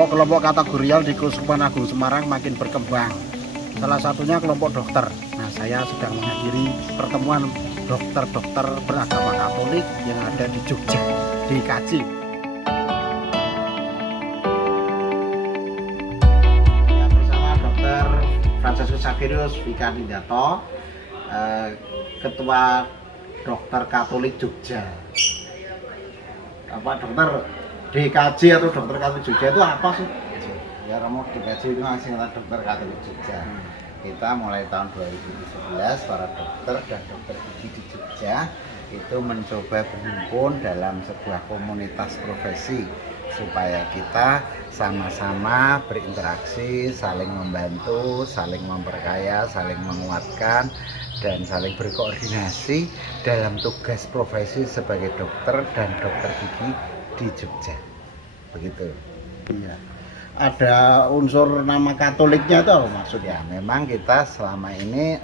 kelompok-kelompok kategorial di Keuskupan Agung Semarang makin berkembang. Salah satunya kelompok dokter. Nah, saya sedang menghadiri pertemuan dokter-dokter beragama Katolik yang ada di Jogja, di Kaji. Ya, bersama Dr. Francescus Xaverius Vika Nindato, Ketua Dokter Katolik Jogja. Apa dokter DKJ atau dokter Katolik Jogja itu apa sih? Ya Romo, DKJ itu Singkatan Dokter Katolik Jogja. Kita mulai tahun 2011 para dokter dan dokter gigi di Jogja itu mencoba berhimpun dalam sebuah komunitas profesi supaya kita sama-sama berinteraksi, saling membantu, saling memperkaya, saling menguatkan, dan saling berkoordinasi dalam tugas profesi sebagai dokter dan dokter gigi di Jogja. Begitu. Iya. Ada unsur nama Katoliknya itu apa maksudnya? Ya, memang kita selama ini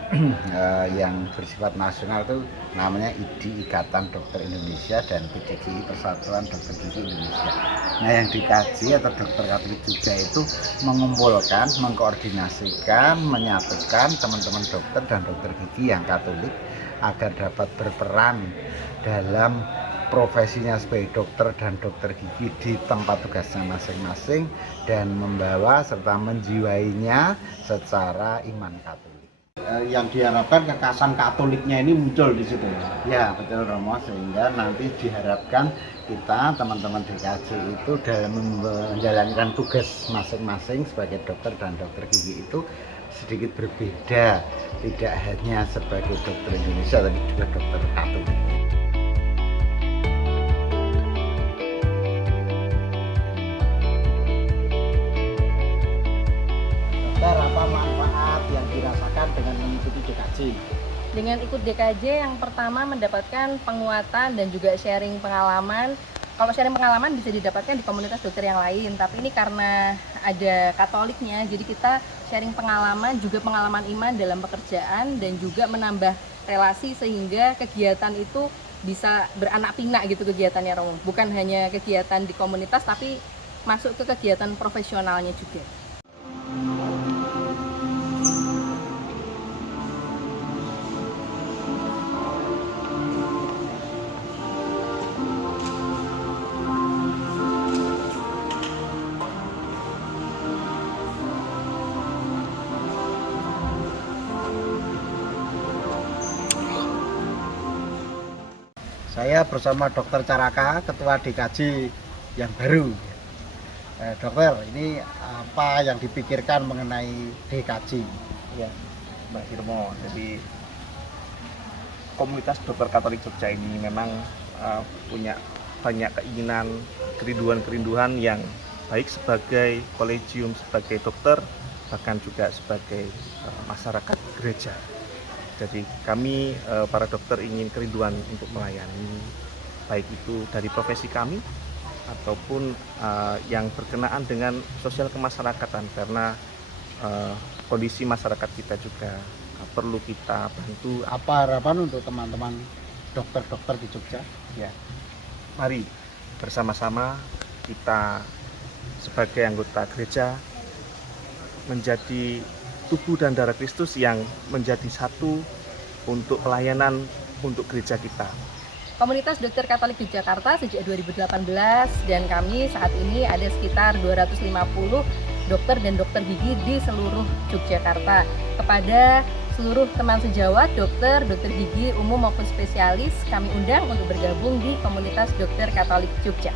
yang bersifat nasional itu namanya IDI, Ikatan Dokter Indonesia, dan PDGI, Persatuan Dokter Gigi Indonesia. Nah, yang dikaji atau Dokter Katolik Jogja itu mengumpulkan, mengkoordinasikan, menyatukan teman-teman dokter dan dokter gigi yang Katolik agar dapat berperan dalam profesinya sebagai dokter dan dokter gigi di tempat tugasnya masing-masing dan membawa serta menjiwainya secara iman Katolik. Yang diharapkan kekasan Katoliknya ini muncul di situ. Ya betul Romo, sehingga nanti diharapkan kita teman-teman DKJ itu dalam menjalankan tugas masing-masing sebagai dokter dan dokter gigi itu sedikit berbeda, tidak hanya sebagai dokter Indonesia tapi juga dokter Katolik. Apa manfaat yang dirasakan dengan mengikuti DKJ? Dengan ikut DKJ yang pertama mendapatkan penguatan dan juga sharing pengalaman. Kalau sharing pengalaman bisa didapatkan di komunitas dokter yang lain, tapi ini karena ada Katoliknya, jadi kita sharing pengalaman, juga pengalaman iman dalam pekerjaan dan juga menambah relasi sehingga kegiatan itu bisa beranak pinak gitu kegiatannya Romo. Bukan hanya kegiatan di komunitas tapi masuk ke kegiatan profesionalnya juga. Saya bersama Dokter Caraka, Ketua DKJ yang baru. Dokter, ini apa yang dipikirkan mengenai DKJ? Ya, Mbak Firmo. Jadi komunitas dokter Katolik Jogja ini memang punya banyak keinginan, kerinduan-kerinduan yang baik sebagai kolegium, sebagai dokter, bahkan juga sebagai masyarakat gereja. Jadi kami para dokter ingin kerinduan untuk melayani, baik itu dari profesi kami ataupun yang berkenaan dengan sosial kemasyarakatan, karena kondisi masyarakat kita juga perlu kita bantu. Apa harapan untuk teman-teman dokter-dokter di Jogja? Ya, mari bersama-sama kita sebagai anggota gereja menjadi tubuh dan darah Kristus yang menjadi satu untuk pelayanan untuk gereja kita. Komunitas Dokter Katolik Yogyakarta sejak 2018 dan kami saat ini ada sekitar 250 dokter dan dokter gigi di seluruh Yogyakarta. Kepada seluruh teman sejawat dokter gigi umum maupun spesialis, kami undang untuk bergabung di komunitas Dokter Katolik Jogja.